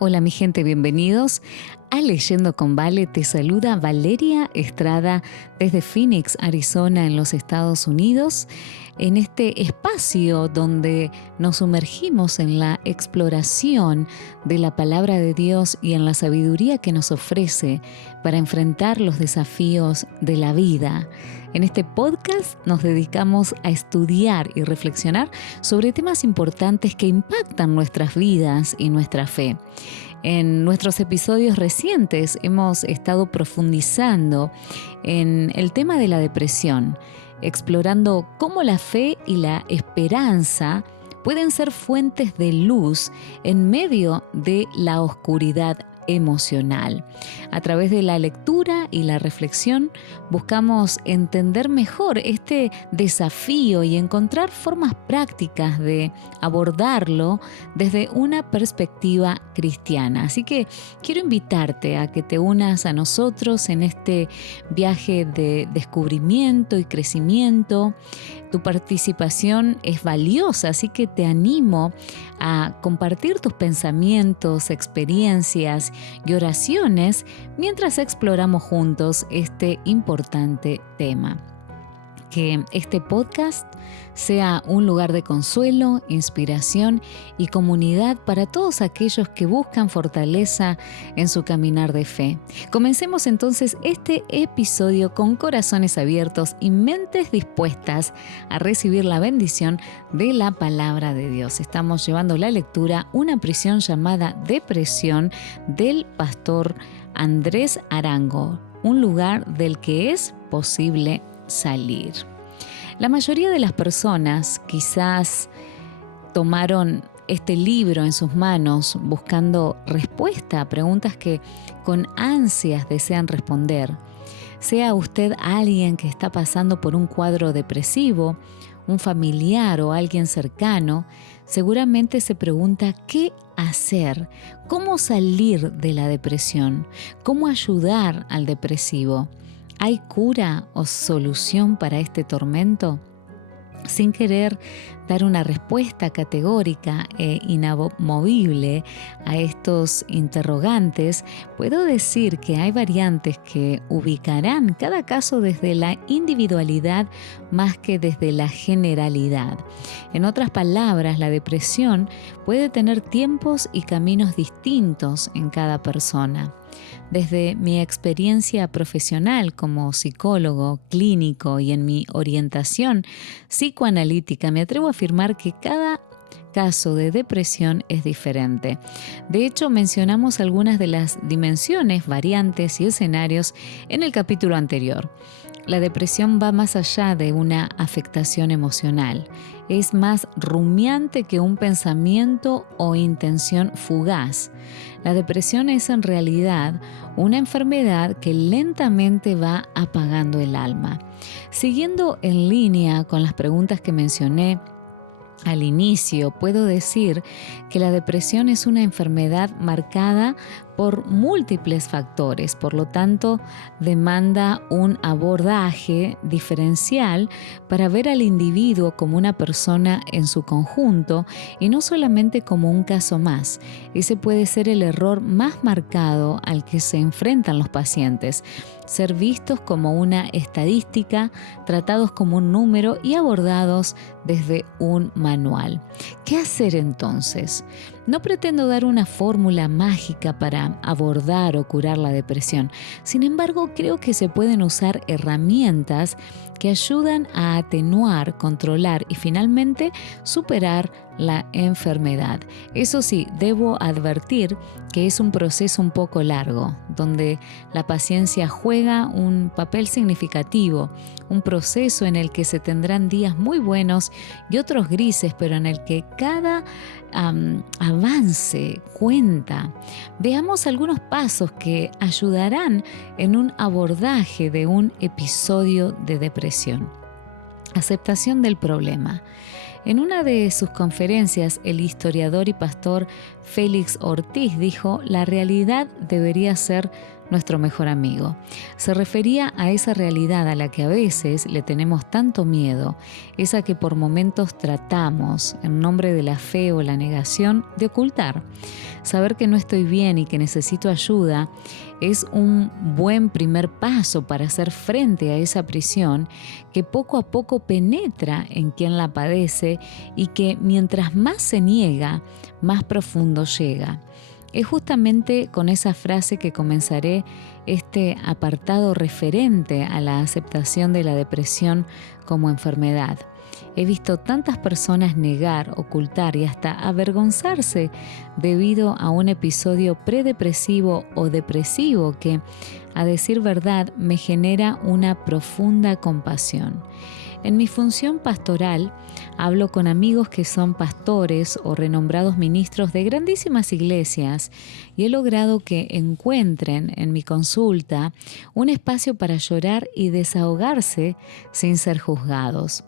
Hola mi gente, bienvenidos a Leyendo con Vale. Te saluda Valeria Estrada desde Phoenix, Arizona, en los Estados Unidos, en este espacio donde nos sumergimos en la exploración de la palabra de Dios y en la sabiduría que nos ofrece para enfrentar los desafíos de la vida. En este podcast nos dedicamos a estudiar y reflexionar sobre temas importantes que impactan nuestras vidas y nuestra fe. En nuestros episodios recientes hemos estado profundizando en el tema de la depresión, explorando cómo la fe y la esperanza pueden ser fuentes de luz en medio de la oscuridad emocional. A través de la lectura y la reflexión buscamos entender mejor este desafío y encontrar formas prácticas de abordarlo desde una perspectiva cristiana. Así que quiero invitarte a que te unas a nosotros en este viaje de descubrimiento y crecimiento. Tu participación es valiosa, así que te animo a compartir tus pensamientos, experiencias y oraciones mientras exploramos juntos este importante tema. Que este podcast sea un lugar de consuelo, inspiración y comunidad para todos aquellos que buscan fortaleza en su caminar de fe. Comencemos entonces este episodio con corazones abiertos y mentes dispuestas a recibir la bendición de la palabra de Dios. Estamos llevando la lectura Una prisión llamada depresión del pastor Andrés Arango, un lugar del que es posible salir. La mayoría de las personas quizás tomaron este libro en sus manos buscando respuesta a preguntas que con ansias desean responder. Sea usted alguien que está pasando por un cuadro depresivo, un familiar o alguien cercano, seguramente se pregunta qué hacer, cómo salir de la depresión, cómo ayudar al depresivo. ¿Hay cura o solución para este tormento? Sin querer dar una respuesta categórica e inamovible a estos interrogantes, puedo decir que hay variantes que ubicarán cada caso desde la individualidad más que desde la generalidad. En otras palabras, la depresión puede tener tiempos y caminos distintos en cada persona. Desde mi experiencia profesional como psicólogo clínico y en mi orientación psicoanalítica, me atrevo a afirmar que cada caso de depresión es diferente. De hecho, mencionamos algunas de las dimensiones, variantes y escenarios en el capítulo anterior. La depresión va más allá de una afectación emocional. Es más rumiante que un pensamiento o intención fugaz. La depresión es en realidad una enfermedad que lentamente va apagando el alma. Siguiendo en línea con las preguntas que mencioné al inicio, puedo decir que la depresión es una enfermedad marcada por múltiples factores, por lo tanto, demanda un abordaje diferencial para ver al individuo como una persona en su conjunto y no solamente como un caso más. Ese puede ser el error más marcado al que se enfrentan los pacientes, ser vistos como una estadística, tratados como un número y abordados desde un manual. ¿Qué hacer entonces? No pretendo dar una fórmula mágica para abordar o curar la depresión. Sin embargo, creo que se pueden usar herramientas que ayudan a atenuar, controlar y finalmente superar la enfermedad. Eso sí, debo advertir que es un proceso un poco largo, donde la paciencia juega un papel significativo, un proceso en el que se tendrán días muy buenos y otros grises, pero en el que cada avance cuenta. Veamos algunos pasos que ayudarán en un abordaje de un episodio de depresión. Aceptación del problema. En una de sus conferencias, el historiador y pastor Félix Ortiz dijo: la realidad debería ser nuestro mejor amigo. Se refería a esa realidad a la que a veces le tenemos tanto miedo, esa que por momentos tratamos, en nombre de la fe o la negación, de ocultar. Saber que no estoy bien y que necesito ayuda es un buen primer paso para hacer frente a esa prisión que poco a poco penetra en quien la padece y que mientras más se niega, más profundo llega. Es justamente con esa frase que comenzaré este apartado referente a la aceptación de la depresión como enfermedad. He visto tantas personas negar, ocultar y hasta avergonzarse debido a un episodio predepresivo o depresivo que, a decir verdad, me genera una profunda compasión. En mi función pastoral, hablo con amigos que son pastores o renombrados ministros de grandísimas iglesias y he logrado que encuentren en mi consulta un espacio para llorar y desahogarse sin ser juzgados.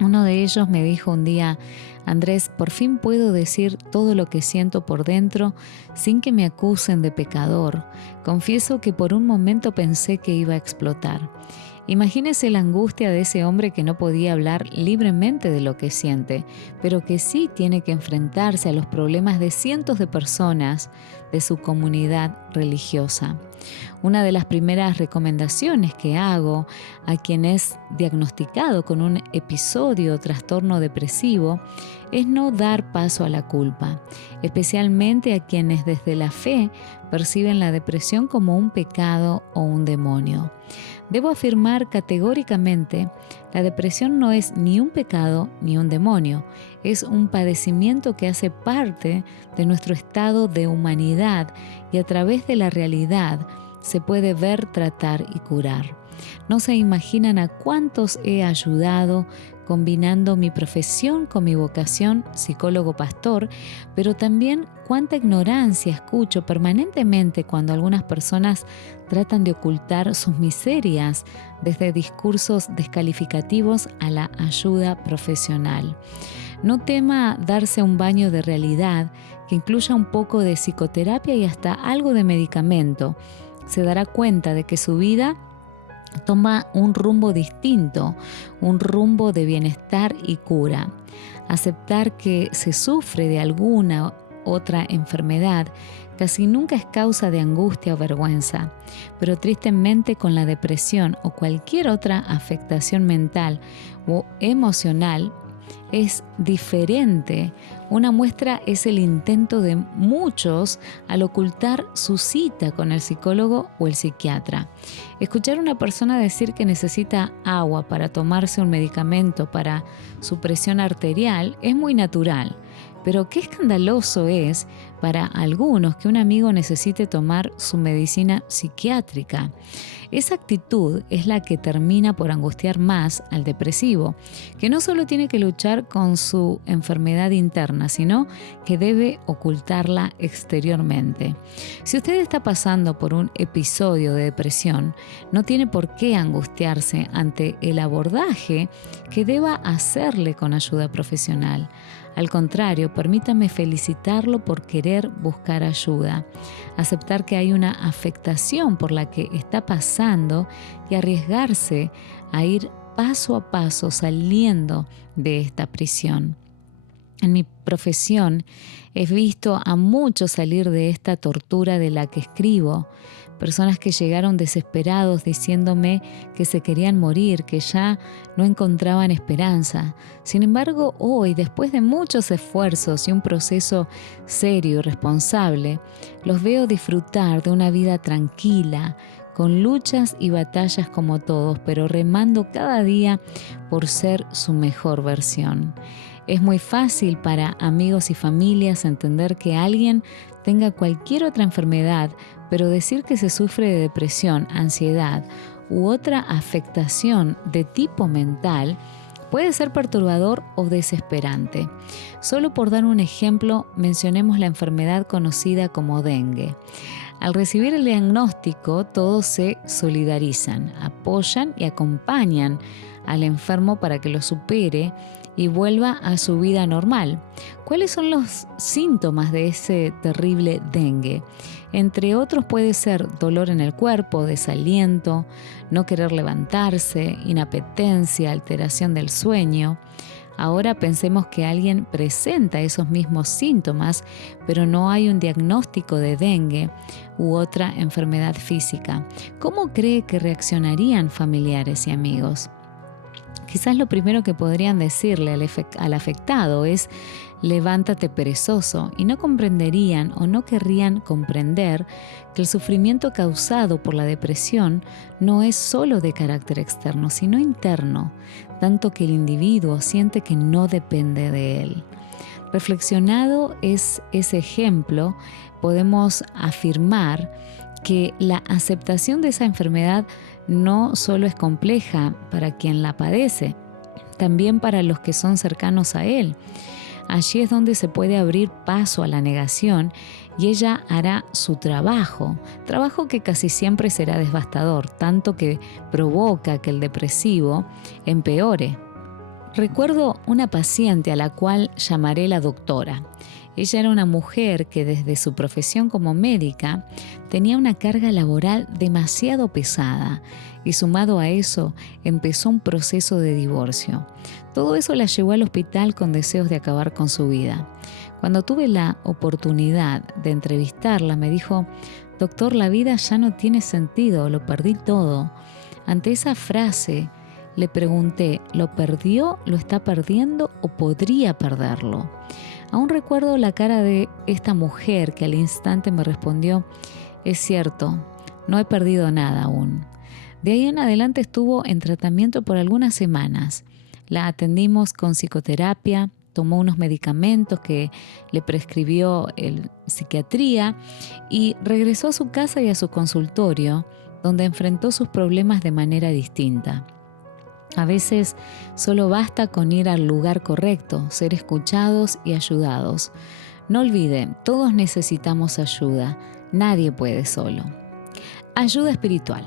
Uno de ellos me dijo un día: Andrés, por fin puedo decir todo lo que siento por dentro sin que me acusen de pecador. Confieso que por un momento pensé que iba a explotar. Imagínese la angustia de ese hombre que no podía hablar libremente de lo que siente, pero que sí tiene que enfrentarse a los problemas de cientos de personas de su comunidad religiosa. Una de las primeras recomendaciones que hago a quien es diagnosticado con un episodio o trastorno depresivo es no dar paso a la culpa, especialmente a quienes desde la fe perciben la depresión como un pecado o un demonio. Debo afirmar categóricamente, la depresión no es ni un pecado ni un demonio, es un padecimiento que hace parte de nuestro estado de humanidad y a través de la realidad se puede ver, tratar y curar. No se imaginan a cuántos he ayudado combinando mi profesión con mi vocación, psicólogo pastor, pero también cuánta ignorancia escucho permanentemente cuando algunas personas tratan de ocultar sus miserias desde discursos descalificativos a la ayuda profesional. No tema darse un baño de realidad que incluya un poco de psicoterapia y hasta algo de medicamento. Se dará cuenta de que su vida toma un rumbo distinto, un rumbo de bienestar y cura. Aceptar que se sufre de alguna otra enfermedad casi nunca es causa de angustia o vergüenza, pero tristemente con la depresión o cualquier otra afectación mental o emocional es diferente. Una muestra es el intento de muchos al ocultar su cita con el psicólogo o el psiquiatra. Escuchar a una persona decir que necesita agua para tomarse un medicamento para su presión arterial es muy natural, pero qué escandaloso es para algunos que un amigo necesite tomar su medicina psiquiátrica. Esa actitud es la que termina por angustiar más al depresivo, que no solo tiene que luchar con su enfermedad interna, sino que debe ocultarla exteriormente. Si usted está pasando por un episodio de depresión, no tiene por qué angustiarse ante el abordaje que deba hacerle con ayuda profesional. Al contrario, permítame felicitarlo por querer buscar ayuda, aceptar que hay una afectación por la que está pasando y arriesgarse a ir paso a paso saliendo de esta prisión. En mi profesión he visto a muchos salir de esta tortura de la que escribo. Personas que llegaron desesperados diciéndome que se querían morir, que ya no encontraban esperanza. Sin embargo, hoy, después de muchos esfuerzos y un proceso serio y responsable, los veo disfrutar de una vida tranquila, con luchas y batallas como todos, pero remando cada día por ser su mejor versión. Es muy fácil para amigos y familias entender que alguien tenga cualquier otra enfermedad, pero decir que se sufre de depresión, ansiedad u otra afectación de tipo mental puede ser perturbador o desesperante. Solo por dar un ejemplo, mencionemos la enfermedad conocida como dengue. Al recibir el diagnóstico, todos se solidarizan, apoyan y acompañan al enfermo para que lo supere y vuelva a su vida normal. ¿Cuáles son los síntomas de ese terrible dengue? Entre otros puede ser dolor en el cuerpo, desaliento, no querer levantarse, inapetencia, alteración del sueño. Ahora pensemos que alguien presenta esos mismos síntomas, pero no hay un diagnóstico de dengue u otra enfermedad física. ¿Cómo cree que reaccionarían familiares y amigos? Quizás lo primero que podrían decirle al afectado es: levántate perezoso, y no comprenderían o no querrían comprender que el sufrimiento causado por la depresión no es solo de carácter externo, sino interno, tanto que el individuo siente que no depende de él. Reflexionado es ese ejemplo, podemos afirmar que la aceptación de esa enfermedad no solo es compleja para quien la padece, también para los que son cercanos a él. Allí es donde se puede abrir paso a la negación y ella hará su trabajo que casi siempre será devastador, tanto que provoca que el depresivo empeore. Recuerdo una paciente a la cual llamaré la doctora. Ella era una mujer que desde su profesión como médica tenía una carga laboral demasiado pesada y sumado a eso empezó un proceso de divorcio. Todo eso la llevó al hospital con deseos de acabar con su vida. Cuando tuve la oportunidad de entrevistarla me dijo: doctor, la vida ya no tiene sentido, lo perdí todo. Ante esa frase le pregunté: ¿lo perdió, lo está perdiendo o podría perderlo? Aún recuerdo la cara de esta mujer que al instante me respondió: es cierto, no he perdido nada aún. De ahí en adelante estuvo en tratamiento por algunas semanas. La atendimos con psicoterapia, tomó unos medicamentos que le prescribió el psiquiatría y regresó a su casa y a su consultorio, donde enfrentó sus problemas de manera distinta. A veces solo basta con ir al lugar correcto, ser escuchados y ayudados. No olviden, todos necesitamos ayuda, nadie puede solo. Ayuda espiritual.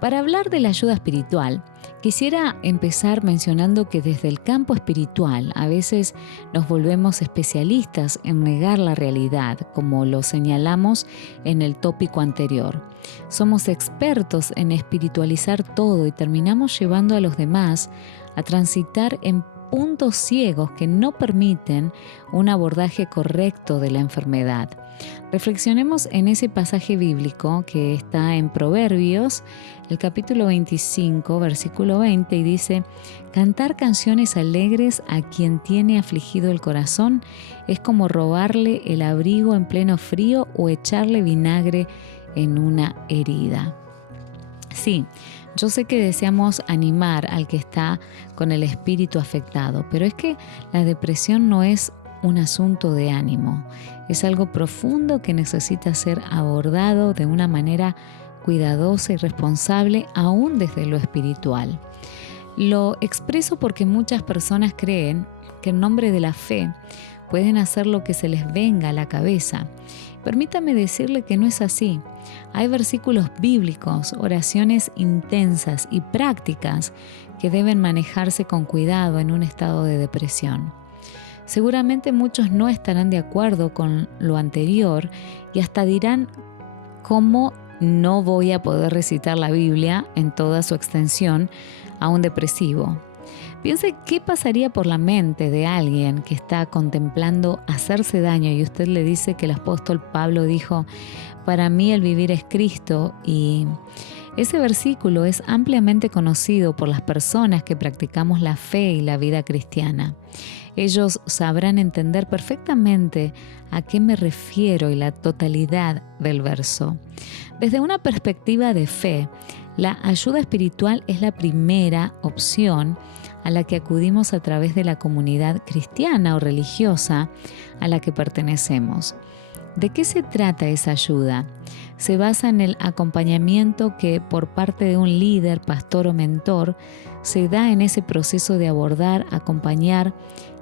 Para hablar de la ayuda espiritual, quisiera empezar mencionando que desde el campo espiritual a veces nos volvemos especialistas en negar la realidad, como lo señalamos en el tópico anterior. Somos expertos en espiritualizar todo y terminamos llevando a los demás a transitar en puntos ciegos que no permiten un abordaje correcto de la enfermedad. Reflexionemos en ese pasaje bíblico que está en Proverbios, el capítulo 25, versículo 20, y dice: cantar canciones alegres a quien tiene afligido el corazón es como robarle el abrigo en pleno frío o echarle vinagre en una herida. Sí, yo sé que deseamos animar al que está con el espíritu afectado, pero es que la depresión no es un asunto de ánimo, es algo profundo que necesita ser abordado de una manera cuidadosa y responsable, aún desde lo espiritual. Lo expreso porque muchas personas creen que en nombre de la fe pueden hacer lo que se les venga a la cabeza. Permítame decirle que no es así. Hay versículos bíblicos, oraciones intensas y prácticas que deben manejarse con cuidado en un estado de depresión. Seguramente muchos no estarán de acuerdo con lo anterior y hasta dirán: ¿cómo no voy a poder recitar la Biblia en toda su extensión a un depresivo? Piense qué pasaría por la mente de alguien que está contemplando hacerse daño y usted le dice que el apóstol Pablo dijo: para mí el vivir es Cristo. Y ese versículo es ampliamente conocido por las personas que practicamos la fe y la vida cristiana. Ellos sabrán entender perfectamente a qué me refiero y la totalidad del verso. Desde una perspectiva de fe, la ayuda espiritual es la primera opción a la que acudimos a través de la comunidad cristiana o religiosa a la que pertenecemos. ¿De qué se trata esa ayuda? Se basa en el acompañamiento que por parte de un líder, pastor o mentor se da en ese proceso de abordar, acompañar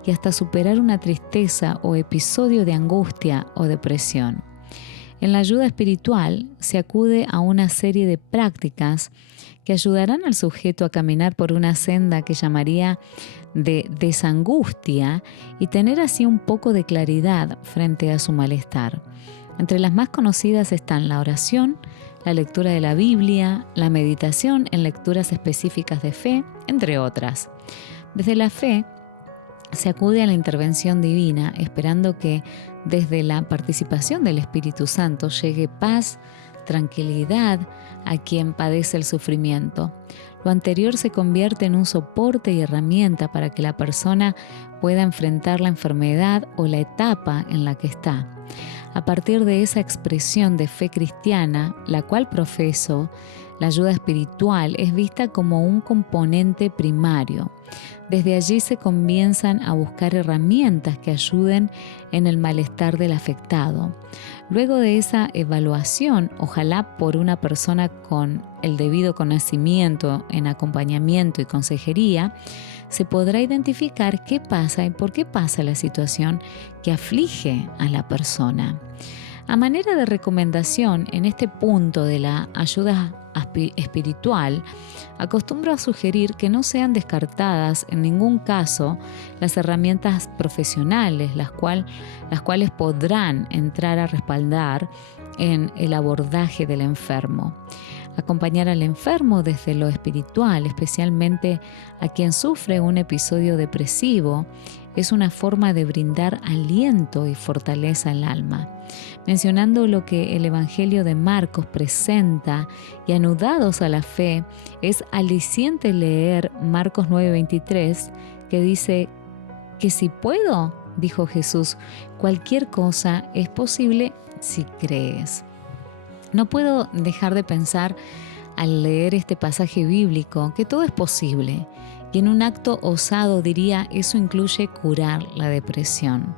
y hasta superar una tristeza o episodio de angustia o depresión. En la ayuda espiritual se acude a una serie de prácticas que ayudarán al sujeto a caminar por una senda que llamaría de desangustia y tener así un poco de claridad frente a su malestar. Entre las más conocidas están la oración, la lectura de la Biblia, la meditación en lecturas específicas de fe, entre otras. Desde la fe se acude a la intervención divina, esperando que desde la participación del Espíritu Santo llegue paz, tranquilidad a quien padece el sufrimiento. Lo anterior se convierte en un soporte y herramienta para que la persona pueda enfrentar la enfermedad o la etapa en la que está. A partir de esa expresión de fe cristiana, la cual profeso, la ayuda espiritual es vista como un componente primario. Desde allí se comienzan a buscar herramientas que ayuden en el malestar del afectado. Luego de esa evaluación, ojalá por una persona con el debido conocimiento en acompañamiento y consejería, se podrá identificar qué pasa y por qué pasa la situación que aflige a la persona. A manera de recomendación, en este punto de la ayuda espiritual, acostumbro a sugerir que no sean descartadas en ningún caso las herramientas profesionales, las cuales podrán entrar a respaldar en el abordaje del enfermo. Acompañar al enfermo desde lo espiritual, especialmente a quien sufre un episodio depresivo, es una forma de brindar aliento y fortaleza al alma. Mencionando lo que el Evangelio de Marcos presenta y anudados a la fe, es aliciente leer Marcos 9:23, que dice que si puedo, dijo Jesús, cualquier cosa es posible si crees. No puedo dejar de pensar al leer este pasaje bíblico que todo es posible. Y en un acto osado diría, eso incluye curar la depresión.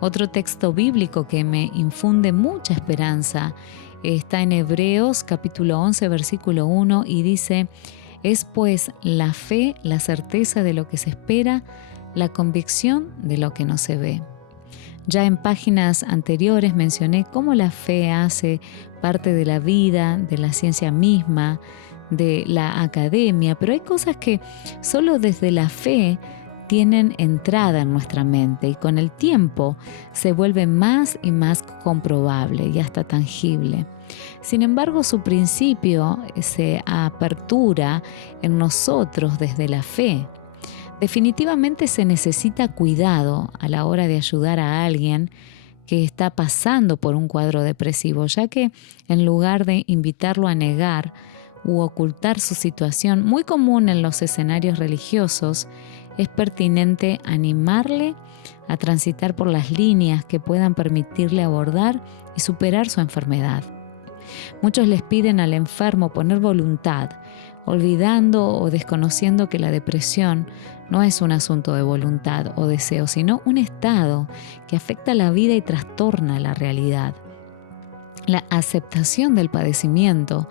Otro texto bíblico que me infunde mucha esperanza está en Hebreos capítulo 11, versículo 1 y dice, es pues la fe, la certeza de lo que se espera, la convicción de lo que no se ve. Ya en páginas anteriores mencioné cómo la fe hace parte de la vida, de la ciencia misma, de la academia, pero hay cosas que solo desde la fe tienen entrada en nuestra mente y con el tiempo se vuelve más y más comprobable y hasta tangible. Sin embargo, su principio se apertura en nosotros desde la fe. Definitivamente se necesita cuidado a la hora de ayudar a alguien que está pasando por un cuadro depresivo, ya que en lugar de invitarlo a negar u ocultar su situación, muy común en los escenarios religiosos, es pertinente animarle a transitar por las líneas que puedan permitirle abordar y superar su enfermedad. Muchos les piden al enfermo poner voluntad, olvidando o desconociendo que la depresión no es un asunto de voluntad o deseo, sino un estado que afecta la vida y trastorna la realidad. La aceptación del padecimiento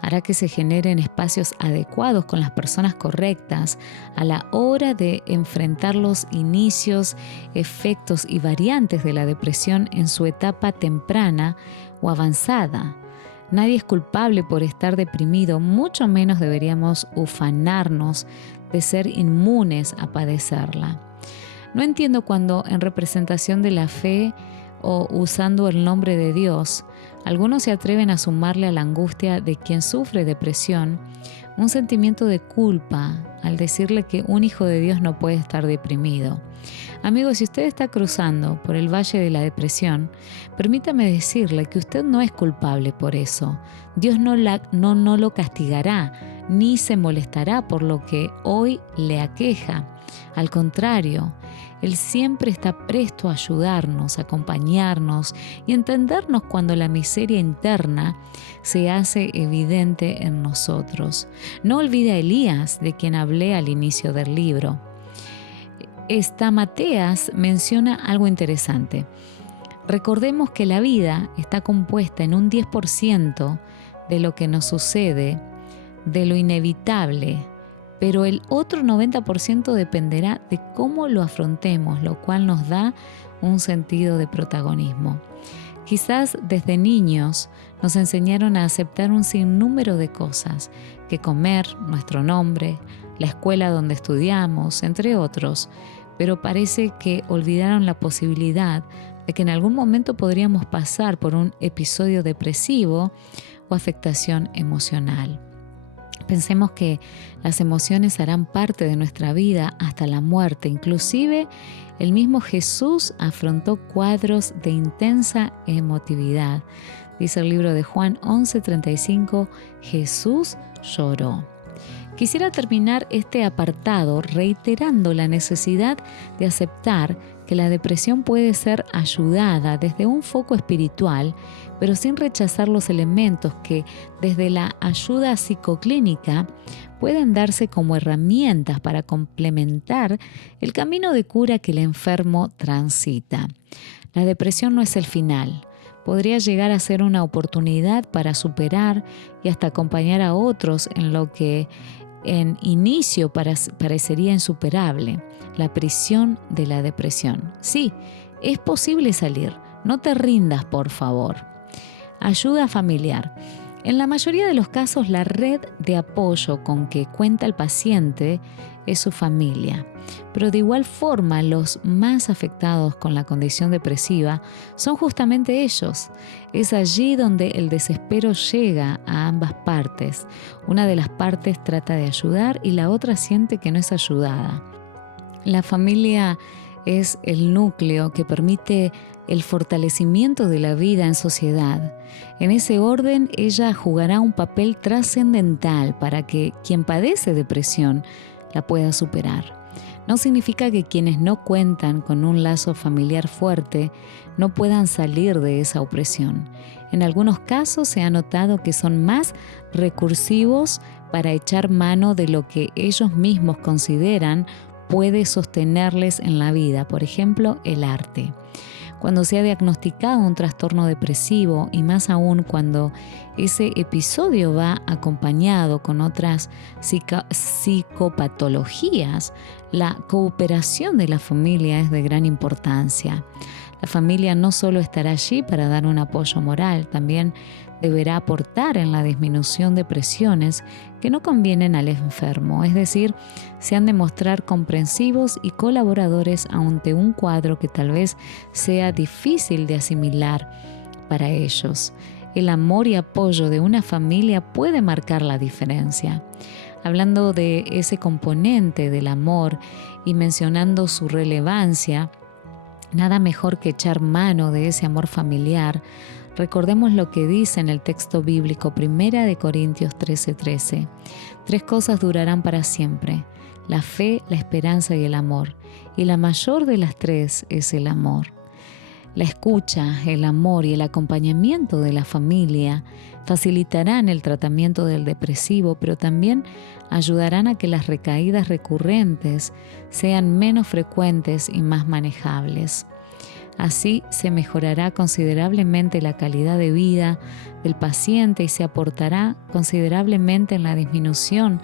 hará que se generen espacios adecuados con las personas correctas a la hora de enfrentar los inicios, efectos y variantes de la depresión en su etapa temprana o avanzada. Nadie es culpable por estar deprimido, mucho menos deberíamos ufanarnos de ser inmunes a padecerla. No entiendo cuando en representación de la fe o usando el nombre de Dios, algunos se atreven a sumarle a la angustia de quien sufre depresión un sentimiento de culpa al decirle que un hijo de Dios no puede estar deprimido. Amigos, si usted está cruzando por el valle de la depresión, permítame decirle que usted no es culpable por eso. Dios no lo castigará, ni se molestará por lo que hoy le aqueja. Al contrario, Él siempre está presto a ayudarnos, a acompañarnos y entendernos cuando la miseria interna se hace evidente en nosotros. No olvide a Elías, de quien hablé al inicio del libro. Esta Mateas menciona algo interesante. Recordemos que la vida está compuesta en un 10% de lo que nos sucede, de lo inevitable, pero el otro 90% dependerá de cómo lo afrontemos, lo cual nos da un sentido de protagonismo. Quizás desde niños nos enseñaron a aceptar un sinnúmero de cosas, que comer, nuestro nombre, la escuela donde estudiamos, entre otros, pero parece que olvidaron la posibilidad de que en algún momento podríamos pasar por un episodio depresivo o afectación emocional. Pensemos que las emociones harán parte de nuestra vida hasta la muerte. Inclusive, el mismo Jesús afrontó cuadros de intensa emotividad. Dice el libro de Juan 11:35, Jesús lloró. Quisiera terminar este apartado reiterando la necesidad de aceptar que la depresión puede ser ayudada desde un foco espiritual, pero sin rechazar los elementos que desde la ayuda psicoclínica pueden darse como herramientas para complementar el camino de cura que el enfermo transita. La depresión no es el final. Podría llegar a ser una oportunidad para superar y hasta acompañar a otros en lo que en inicio parecería insuperable, la prisión de la depresión. Sí, es posible salir. No te rindas, por favor. Ayuda familiar. En la mayoría de los casos, la red de apoyo con que cuenta el paciente es su familia. Pero de igual forma, los más afectados con la condición depresiva son justamente ellos. Es allí donde el desespero llega a ambas partes. Una de las partes trata de ayudar y la otra siente que no es ayudada. La familia es el núcleo que permite el fortalecimiento de la vida en sociedad. En ese orden, ella jugará un papel trascendental para que quien padece depresión la pueda superar. No significa que quienes no cuentan con un lazo familiar fuerte no puedan salir de esa opresión. En algunos casos se ha notado que son más recursivos para echar mano de lo que ellos mismos consideran puede sostenerles en la vida, por ejemplo, el arte. Cuando se ha diagnosticado un trastorno depresivo y más aún cuando ese episodio va acompañado con otras psicopatologías, la cooperación de la familia es de gran importancia. La familia no solo estará allí para dar un apoyo moral, también deberá aportar en la disminución de presiones que no convienen al enfermo, es decir, se han de mostrar comprensivos y colaboradores ante un cuadro que tal vez sea difícil de asimilar para ellos. El amor y apoyo de una familia puede marcar la diferencia. Hablando de ese componente del amor y mencionando su relevancia, nada mejor que echar mano de ese amor familiar. Recordemos lo que dice en el texto bíblico 1 Corintios 13:13. 3 cosas durarán para siempre: la fe, la esperanza y el amor. Y la mayor de las 3 es el amor. La escucha, el amor y el acompañamiento de la familia facilitarán el tratamiento del depresivo, pero también ayudarán a que las recaídas recurrentes sean menos frecuentes y más manejables. Así se mejorará considerablemente la calidad de vida del paciente y se aportará considerablemente en la disminución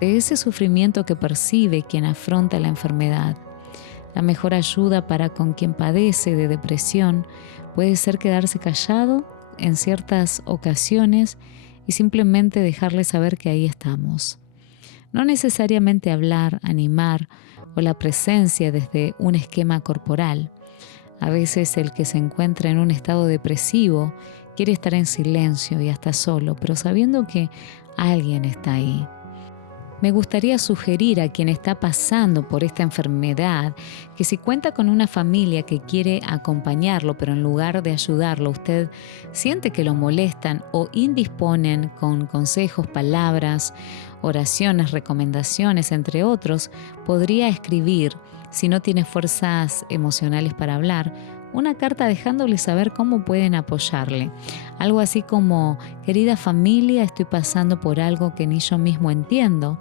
de ese sufrimiento que percibe quien afronta la enfermedad. La mejor ayuda para con quien padece de depresión puede ser quedarse callado en ciertas ocasiones y simplemente dejarle saber que ahí estamos. No necesariamente hablar, animar o la presencia desde un esquema corporal. A veces el que se encuentra en un estado depresivo quiere estar en silencio y hasta solo, pero sabiendo que alguien está ahí. Me gustaría sugerir a quien está pasando por esta enfermedad que si cuenta con una familia que quiere acompañarlo, pero en lugar de ayudarlo, usted siente que lo molestan o indisponen con consejos, palabras, oraciones, recomendaciones, entre otros, podría escribir, si no tiene fuerzas emocionales para hablar, una carta dejándole saber cómo pueden apoyarle. Algo así como: querida familia, estoy pasando por algo que ni yo mismo entiendo.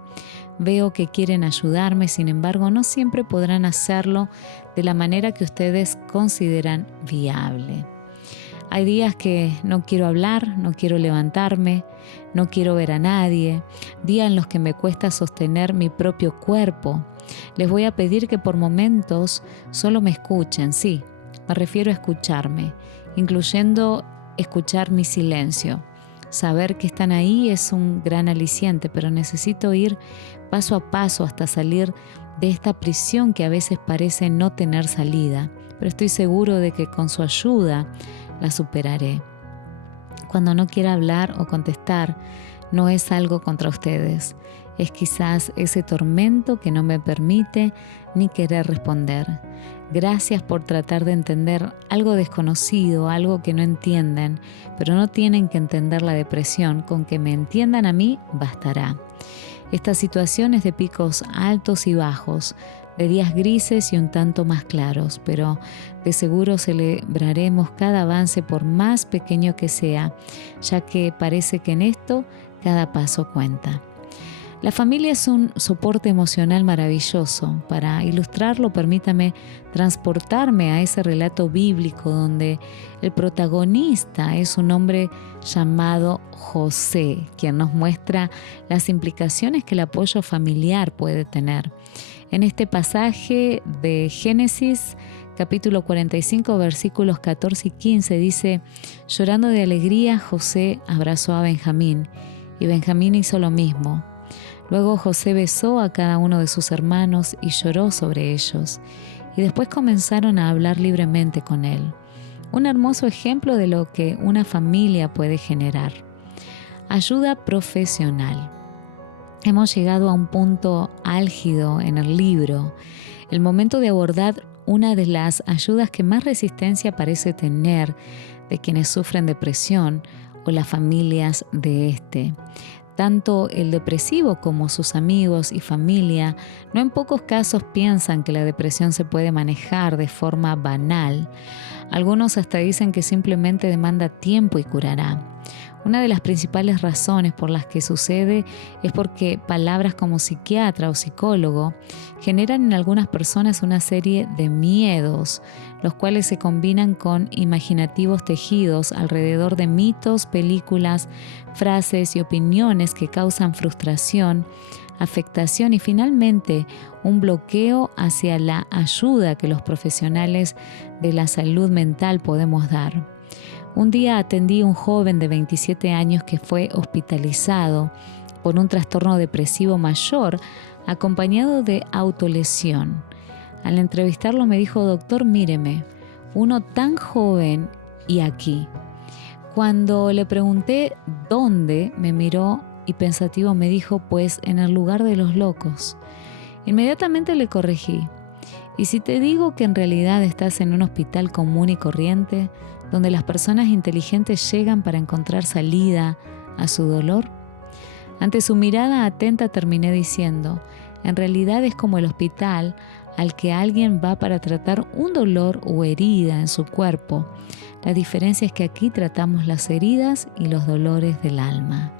Veo que quieren ayudarme, sin embargo, no siempre podrán hacerlo de la manera que ustedes consideran viable. Hay días que no quiero hablar, no quiero levantarme, no quiero ver a nadie, días en los que me cuesta sostener mi propio cuerpo. Les voy a pedir que por momentos solo me escuchen, sí. Me refiero a escucharme incluyendo escuchar mi silencio. Saber que están ahí es un gran aliciente, pero necesito ir paso a paso hasta salir de esta prisión que a veces parece no tener salida, pero estoy seguro de que con su ayuda la superaré. Cuando no quiera hablar o contestar, no es algo contra ustedes. Es quizás ese tormento que no me permite ni querer responder. Gracias por tratar de entender algo desconocido, algo que no entienden, pero no tienen que entender la depresión. Con que me entiendan a mí, bastará. Esta situación es de picos altos y bajos, de días grises y un tanto más claros, pero de seguro celebraremos cada avance por más pequeño que sea, ya que parece que en esto cada paso cuenta. La familia es un soporte emocional maravilloso. Para ilustrarlo, permítame transportarme a ese relato bíblico donde el protagonista es un hombre llamado José, quien nos muestra las implicaciones que el apoyo familiar puede tener. En este pasaje de Génesis, capítulo 45, versículos 14 y 15, dice: llorando de alegría, José abrazó a Benjamín, y Benjamín hizo lo mismo. Luego José besó a cada uno de sus hermanos y lloró sobre ellos, y después comenzaron a hablar libremente con él. Un hermoso ejemplo de lo que una familia puede generar. Ayuda profesional. Hemos llegado a un punto álgido en el libro, el momento de abordar una de las ayudas que más resistencia parece tener de quienes sufren depresión o las familias de este. Tanto el depresivo como sus amigos y familia no en pocos casos piensan que la depresión se puede manejar de forma banal. Algunos hasta dicen que simplemente demanda tiempo y curará. Una de las principales razones por las que sucede es porque palabras como psiquiatra o psicólogo generan en algunas personas una serie de miedos, los cuales se combinan con imaginativos tejidos alrededor de mitos, películas, frases y opiniones que causan frustración, afectación y finalmente un bloqueo hacia la ayuda que los profesionales de la salud mental podemos dar. Un día atendí a un joven de 27 años que fue hospitalizado por un trastorno depresivo mayor acompañado de autolesión. Al entrevistarlo me dijo: doctor, míreme, uno tan joven y aquí. Cuando le pregunté dónde, me miró y pensativo me dijo: pues en el lugar de los locos. Inmediatamente le corregí: ¿y si te digo que en realidad estás en un hospital común y corriente, donde las personas inteligentes llegan para encontrar salida a su dolor? Ante su mirada atenta terminé diciendo: en realidad es como el hospital al que alguien va para tratar un dolor o herida en su cuerpo. La diferencia es que aquí tratamos las heridas y los dolores del alma.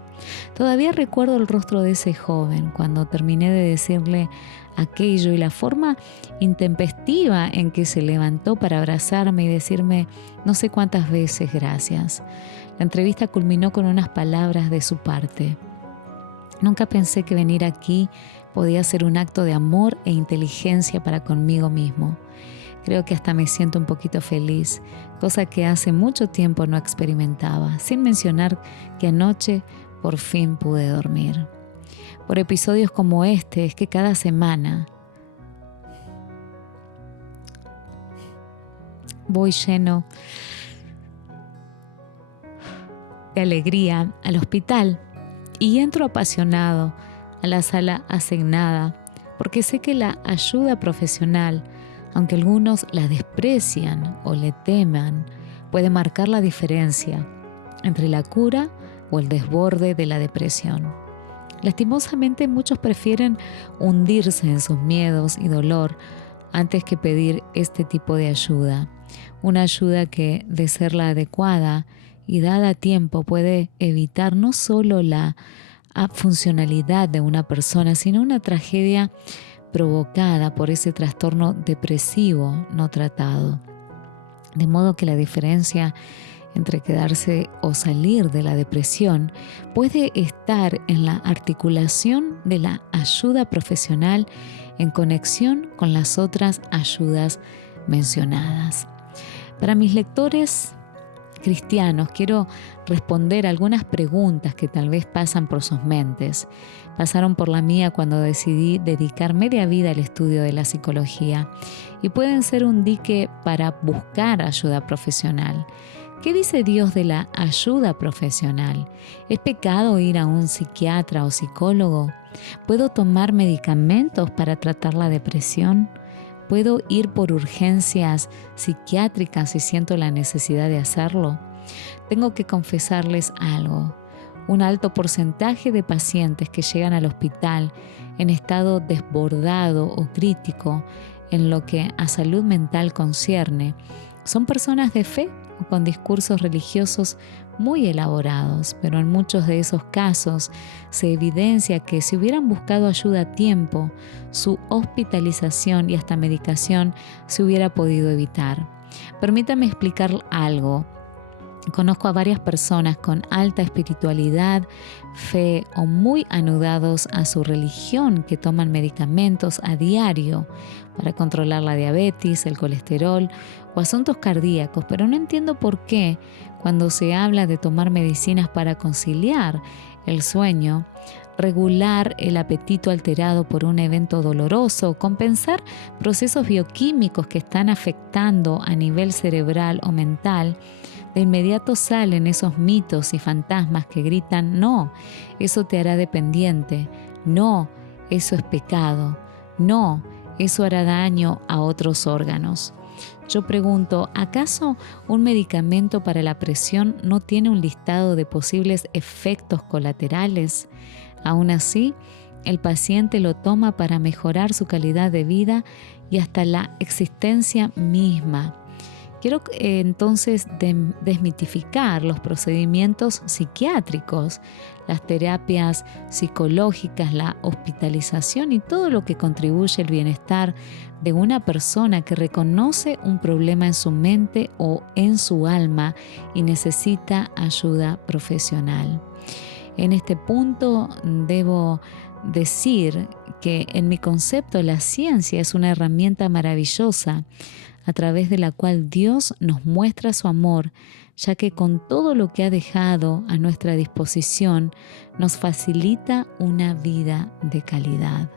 Todavía recuerdo el rostro de ese joven cuando terminé de decirle aquello y la forma intempestiva en que se levantó para abrazarme y decirme no sé cuántas veces gracias. La entrevista culminó con unas palabras de su parte: nunca pensé que venir aquí podía ser un acto de amor e inteligencia para conmigo mismo. Creo que hasta me siento un poquito feliz, cosa que hace mucho tiempo no experimentaba, sin mencionar que anoche por fin pude dormir. Por episodios como este es que cada semana voy lleno de alegría al hospital y entro apasionado a la sala asignada, porque sé que la ayuda profesional, aunque algunos la desprecian o le teman, puede marcar la diferencia entre la cura o el desborde de la depresión. Lastimosamente, muchos prefieren hundirse en sus miedos y dolor antes que pedir este tipo de ayuda. Una ayuda que, de ser la adecuada y dada a tiempo, puede evitar no solo la funcionalidad de una persona, sino una tragedia provocada por ese trastorno depresivo no tratado. De modo que la diferencia entre quedarse o salir de la depresión puede estar en la articulación de la ayuda profesional en conexión con las otras ayudas mencionadas. Para mis lectores, cristianos, quiero responder algunas preguntas que tal vez pasan por sus mentes. Pasaron por la mía cuando decidí dedicar media vida al estudio de la psicología y pueden ser un dique para buscar ayuda profesional. ¿Qué dice Dios de la ayuda profesional? ¿Es pecado ir a un psiquiatra o psicólogo? ¿Puedo tomar medicamentos para tratar la depresión? ¿Puedo ir por urgencias psiquiátricas si siento la necesidad de hacerlo? Tengo que confesarles algo. Un alto porcentaje de pacientes que llegan al hospital en estado desbordado o crítico en lo que a salud mental concierne son personas de fe o con discursos religiosos muy elaborados, pero en muchos de esos casos se evidencia que si hubieran buscado ayuda a tiempo, su hospitalización y hasta medicación se hubiera podido evitar. Permítame explicar algo. Conozco a varias personas con alta espiritualidad, fe o muy anudados a su religión que toman medicamentos a diario para controlar la diabetes, el colesterol o asuntos cardíacos, pero no entiendo por qué cuando se habla de tomar medicinas para conciliar el sueño, regular el apetito alterado por un evento doloroso o compensar procesos bioquímicos que están afectando a nivel cerebral o mental, de inmediato salen esos mitos y fantasmas que gritan: no, eso te hará dependiente, no, eso es pecado, no, eso hará daño a otros órganos. Yo pregunto, ¿acaso un medicamento para la presión no tiene un listado de posibles efectos colaterales? Aún así, el paciente lo toma para mejorar su calidad de vida y hasta la existencia misma. Quiero entonces desmitificar los procedimientos psiquiátricos, las terapias psicológicas, la hospitalización y todo lo que contribuye al bienestar de una persona que reconoce un problema en su mente o en su alma y necesita ayuda profesional. En este punto debo decir que en mi concepto la ciencia es una herramienta maravillosa a través de la cual Dios nos muestra su amor, ya que con todo lo que ha dejado a nuestra disposición nos facilita una vida de calidad.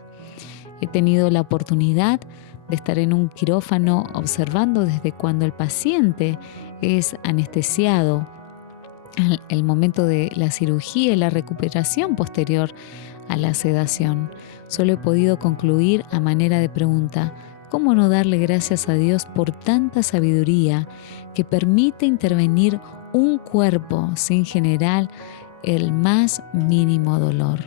He tenido la oportunidad de estar en un quirófano observando desde cuando el paciente es anestesiado, el momento de la cirugía y la recuperación posterior a la sedación. Solo he podido concluir a manera de pregunta: ¿cómo no darle gracias a Dios por tanta sabiduría que permite intervenir un cuerpo sin generar el más mínimo dolor?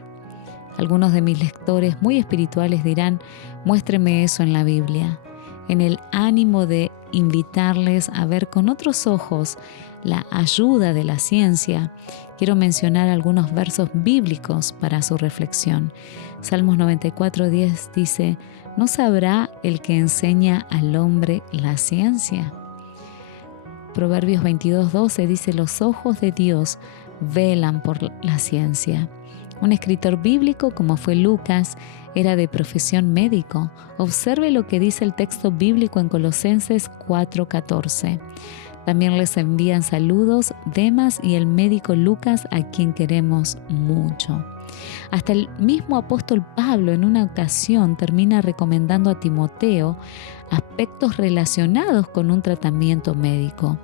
Algunos de mis lectores muy espirituales dirán: muéstreme eso en la Biblia. En el ánimo de invitarles a ver con otros ojos la ayuda de la ciencia, quiero mencionar algunos versos bíblicos para su reflexión. Salmos 94:10 dice: ¿no sabrá el que enseña al hombre la ciencia? Proverbios 22:12 dice: los ojos de Dios velan por la ciencia. Un escritor bíblico como fue Lucas era de profesión médico. Observe lo que dice el texto bíblico en Colosenses 4:14. También les envían saludos Demas y el médico Lucas, a quien queremos mucho. Hasta el mismo apóstol Pablo en una ocasión termina recomendando a Timoteo aspectos relacionados con un tratamiento médico.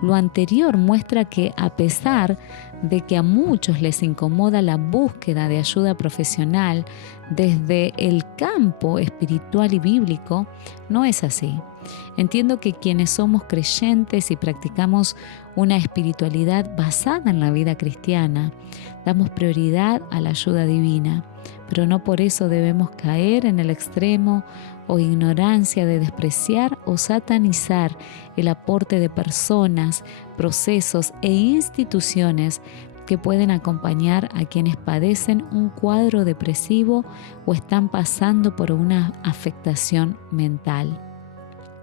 Lo anterior muestra que a pesar de que a muchos les incomoda la búsqueda de ayuda profesional desde el campo espiritual y bíblico, no es así. Entiendo que quienes somos creyentes y practicamos una espiritualidad basada en la vida cristiana, damos prioridad a la ayuda divina, pero no por eso debemos caer en el extremo o ignorancia de despreciar o satanizar el aporte de personas, procesos e instituciones que pueden acompañar a quienes padecen un cuadro depresivo o están pasando por una afectación mental.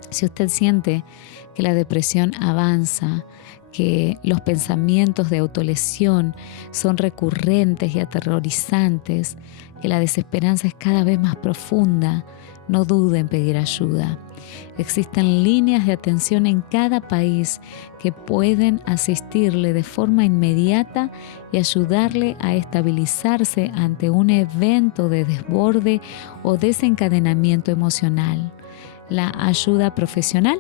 Si usted siente que la depresión avanza, que los pensamientos de autolesión son recurrentes y aterrorizantes, que la desesperanza es cada vez más profunda, no dude en pedir ayuda. Existen líneas de atención en cada país que pueden asistirle de forma inmediata y ayudarle a estabilizarse ante un evento de desborde o desencadenamiento emocional. La ayuda profesional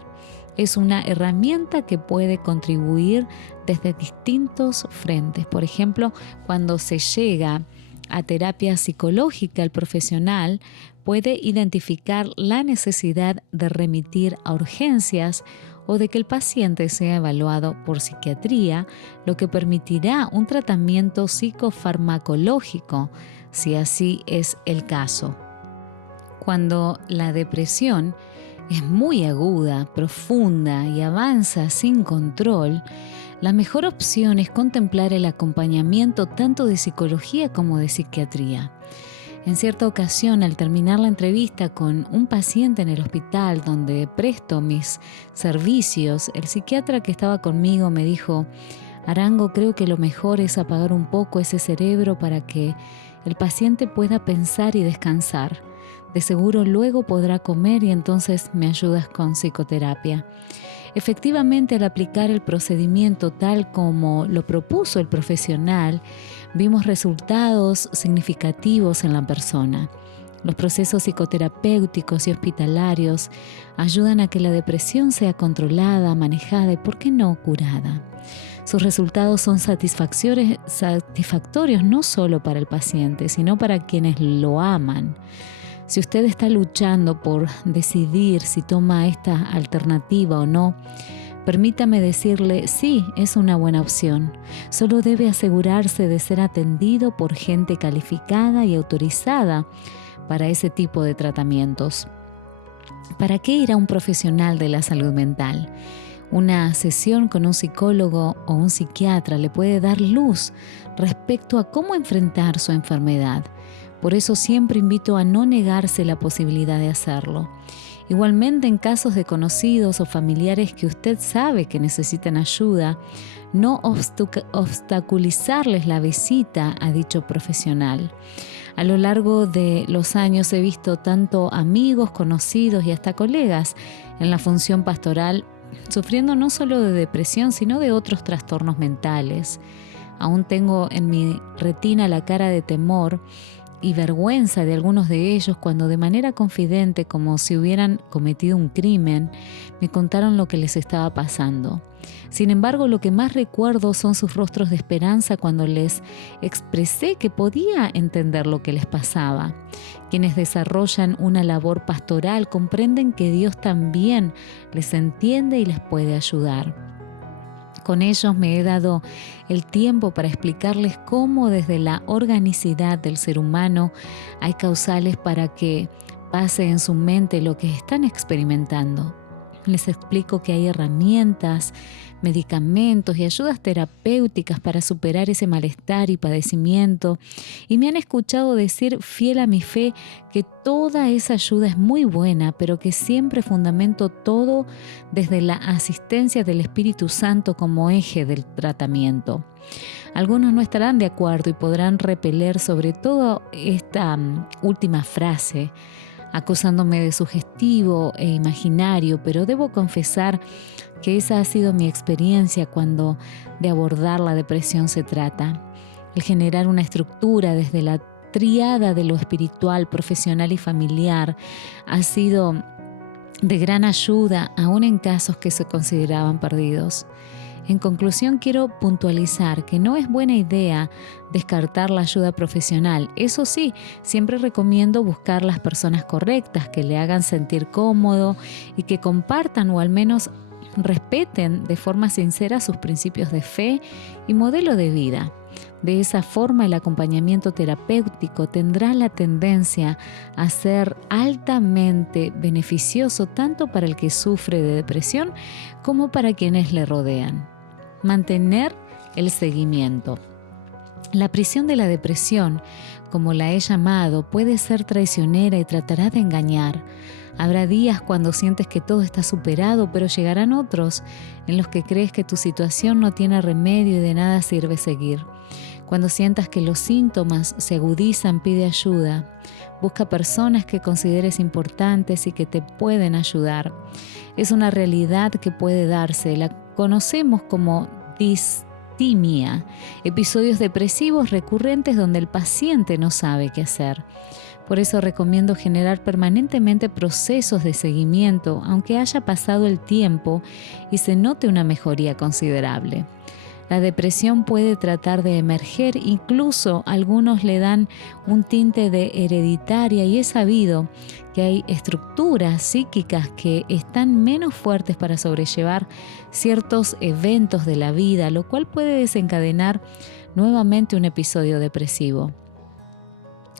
es una herramienta que puede contribuir desde distintos frentes. Por ejemplo, cuando se llega a terapia psicológica, el profesional puede identificar la necesidad de remitir a urgencias o de que el paciente sea evaluado por psiquiatría, lo que permitirá un tratamiento psicofarmacológico, si así es el caso. Cuando la depresión es muy aguda, profunda y avanza sin control, la mejor opción es contemplar el acompañamiento tanto de psicología como de psiquiatría. En cierta ocasión, al terminar la entrevista con un paciente en el hospital donde presto mis servicios, el psiquiatra que estaba conmigo me dijo: Arango, creo que lo mejor es apagar un poco ese cerebro para que el paciente pueda pensar y descansar. De seguro luego podrá comer y entonces me ayudas con psicoterapia. Efectivamente, al aplicar el procedimiento tal como lo propuso el profesional, vimos resultados significativos en la persona. Los procesos psicoterapéuticos y hospitalarios ayudan a que la depresión sea controlada, manejada y, ¿por qué no, curada? Sus resultados son satisfactorios no solo para el paciente, sino para quienes lo aman. Si usted está luchando por decidir si toma esta alternativa o no, permítame decirle, sí, es una buena opción. Solo debe asegurarse de ser atendido por gente calificada y autorizada para ese tipo de tratamientos. ¿Para qué ir a un profesional de la salud mental? Una sesión con un psicólogo o un psiquiatra le puede dar luz respecto a cómo enfrentar su enfermedad. Por eso siempre invito a no negarse la posibilidad de hacerlo. Igualmente, en casos de conocidos o familiares que usted sabe que necesitan ayuda, no obstaculizarles la visita a dicho profesional. A lo largo de los años he visto tanto amigos, conocidos y hasta colegas en la función pastoral sufriendo no solo de depresión, sino de otros trastornos mentales. Aún tengo en mi retina la cara de temor y vergüenza de algunos de ellos cuando de manera confidente, como si hubieran cometido un crimen, me contaron lo que les estaba pasando. Sin embargo, lo que más recuerdo son sus rostros de esperanza cuando les expresé que podía entender lo que les pasaba. Quienes desarrollan una labor pastoral comprenden que Dios también les entiende y les puede ayudar. Con ellos me he dado el tiempo para explicarles cómo desde la organicidad del ser humano hay causales para que pase en su mente lo que están experimentando. Les explico que hay herramientas, medicamentos y ayudas terapéuticas para superar ese malestar y padecimiento, y me han escuchado decir, fiel a mi fe, que toda esa ayuda es muy buena, pero que siempre fundamento todo desde la asistencia del Espíritu Santo como eje del tratamiento. Algunos no estarán de acuerdo y podrán repeler sobre todo esta última frase, acusándome de sugestivo e imaginario, pero debo confesar que esa ha sido mi experiencia cuando de abordar la depresión se trata. El generar una estructura desde la tríada de lo espiritual, profesional y familiar ha sido de gran ayuda, aún en casos que se consideraban perdidos. En conclusión, quiero puntualizar que no es buena idea descartar la ayuda profesional. Eso sí, siempre recomiendo buscar las personas correctas que le hagan sentir cómodo y que compartan o al menos respeten de forma sincera sus principios de fe y modelo de vida. De esa forma, el acompañamiento terapéutico tendrá la tendencia a ser altamente beneficioso tanto para el que sufre de depresión como para quienes le rodean. Mantener el seguimiento. La prisión de la depresión, como la he llamado, puede ser traicionera y tratará de engañar. Habrá días cuando sientes que todo está superado, pero llegarán otros en los que crees que tu situación no tiene remedio y de nada sirve seguir. Cuando sientas que los síntomas se agudizan, pide ayuda. Busca personas que consideres importantes y que te pueden ayudar. Es una realidad que puede darse. La conocemos como distimia, episodios depresivos recurrentes donde el paciente no sabe qué hacer. Por eso recomiendo generar permanentemente procesos de seguimiento, aunque haya pasado el tiempo y se note una mejoría considerable. La depresión puede tratar de emerger, incluso algunos le dan un tinte de hereditaria, y es sabido que hay estructuras psíquicas que están menos fuertes para sobrellevar ciertos eventos de la vida, lo cual puede desencadenar nuevamente un episodio depresivo.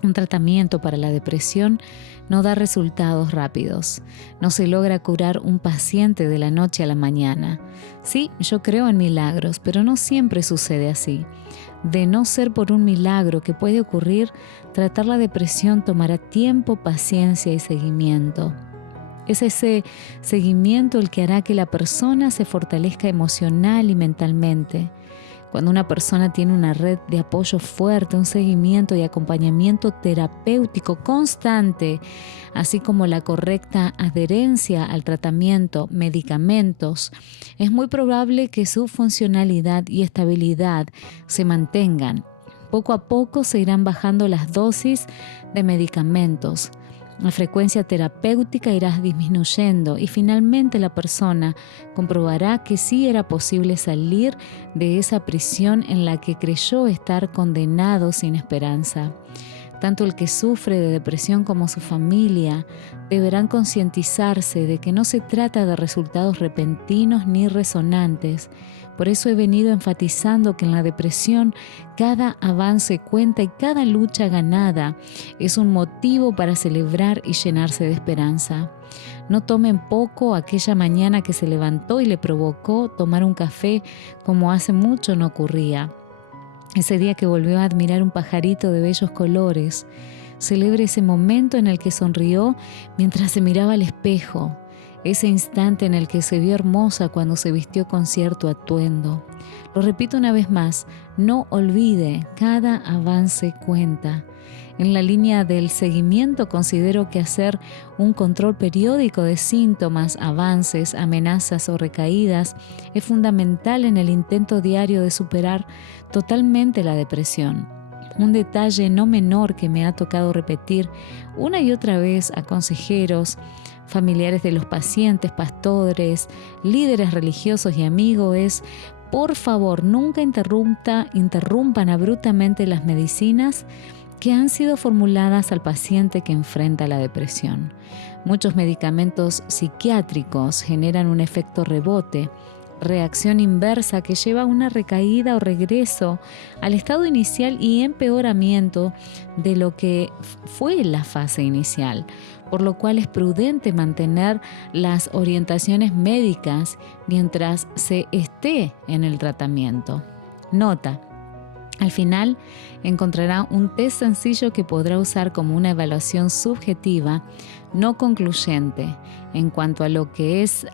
Un tratamiento para la depresión no da resultados rápidos. No se logra curar un paciente de la noche a la mañana. Sí, yo creo en milagros, pero no siempre sucede así. De no ser por un milagro que puede ocurrir, tratar la depresión tomará tiempo, paciencia y seguimiento. Es ese seguimiento el que hará que la persona se fortalezca emocional y mentalmente. Cuando una persona tiene una red de apoyo fuerte, un seguimiento y acompañamiento terapéutico constante, así como la correcta adherencia al tratamiento, medicamentos, es muy probable que su funcionalidad y estabilidad se mantengan. Poco a poco se irán bajando las dosis de medicamentos. La frecuencia terapéutica irá disminuyendo y finalmente la persona comprobará que sí era posible salir de esa prisión en la que creyó estar condenado sin esperanza. Tanto el que sufre de depresión como su familia deberán concientizarse de que no se trata de resultados repentinos ni resonantes. Por eso he venido enfatizando que en la depresión cada avance cuenta y cada lucha ganada es un motivo para celebrar y llenarse de esperanza. No tomen poco aquella mañana que se levantó y le provocó tomar un café como hace mucho no ocurría. Ese día que volvió a admirar un pajarito de bellos colores. Celebre ese momento en el que sonrió mientras se miraba al espejo. Ese instante en el que se vio hermosa cuando se vistió con cierto atuendo. Lo repito una vez más, no olvide, cada avance cuenta. En la línea del seguimiento considero que hacer un control periódico de síntomas, avances, amenazas o recaídas es fundamental en el intento diario de superar totalmente la depresión. Un detalle no menor que me ha tocado repetir una y otra vez a consejeros, familiares de los pacientes, pastores, líderes religiosos y amigos es: por favor, nunca interrumpan abruptamente las medicinas que han sido formuladas al paciente que enfrenta la depresión. Muchos medicamentos psiquiátricos generan un efecto rebote, reacción inversa que lleva a una recaída o regreso al estado inicial y empeoramiento de lo que fue la fase inicial, por lo cual es prudente mantener las orientaciones médicas mientras se esté en el tratamiento. Nota: al final encontrará un test sencillo que podrá usar como una evaluación subjetiva, no concluyente, en cuanto a lo que es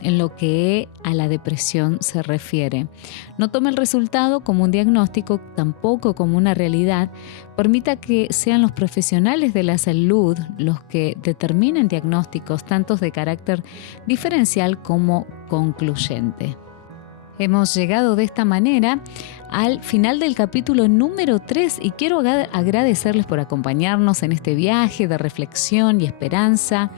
en lo que a la depresión se refiere. No tome el resultado como un diagnóstico, tampoco como una realidad. Permita que sean los profesionales de la salud los que determinen diagnósticos, tanto de carácter diferencial como concluyente. Hemos llegado de esta manera al final del capítulo número 3 y quiero agradecerles por acompañarnos en este viaje de reflexión y esperanza,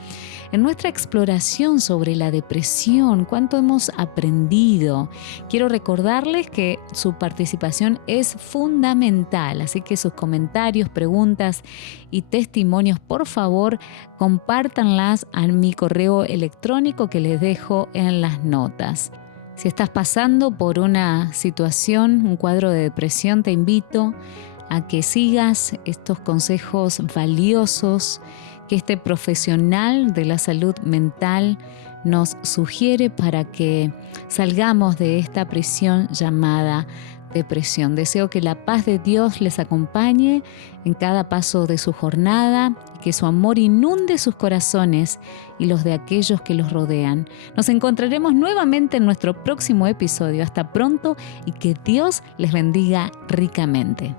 en nuestra exploración sobre la depresión, cuánto hemos aprendido. Quiero recordarles que su participación es fundamental, así que sus comentarios, preguntas y testimonios, por favor, compártanlas a mi correo electrónico que les dejo en las notas. Si estás pasando por una situación, un cuadro de depresión, te invito a que sigas estos consejos valiosos que este profesional de la salud mental nos sugiere para que salgamos de esta prisión llamada depresión. Deseo que la paz de Dios les acompañe en cada paso de su jornada y que su amor inunde sus corazones y los de aquellos que los rodean. Nos encontraremos nuevamente en nuestro próximo episodio. Hasta pronto y que Dios les bendiga ricamente.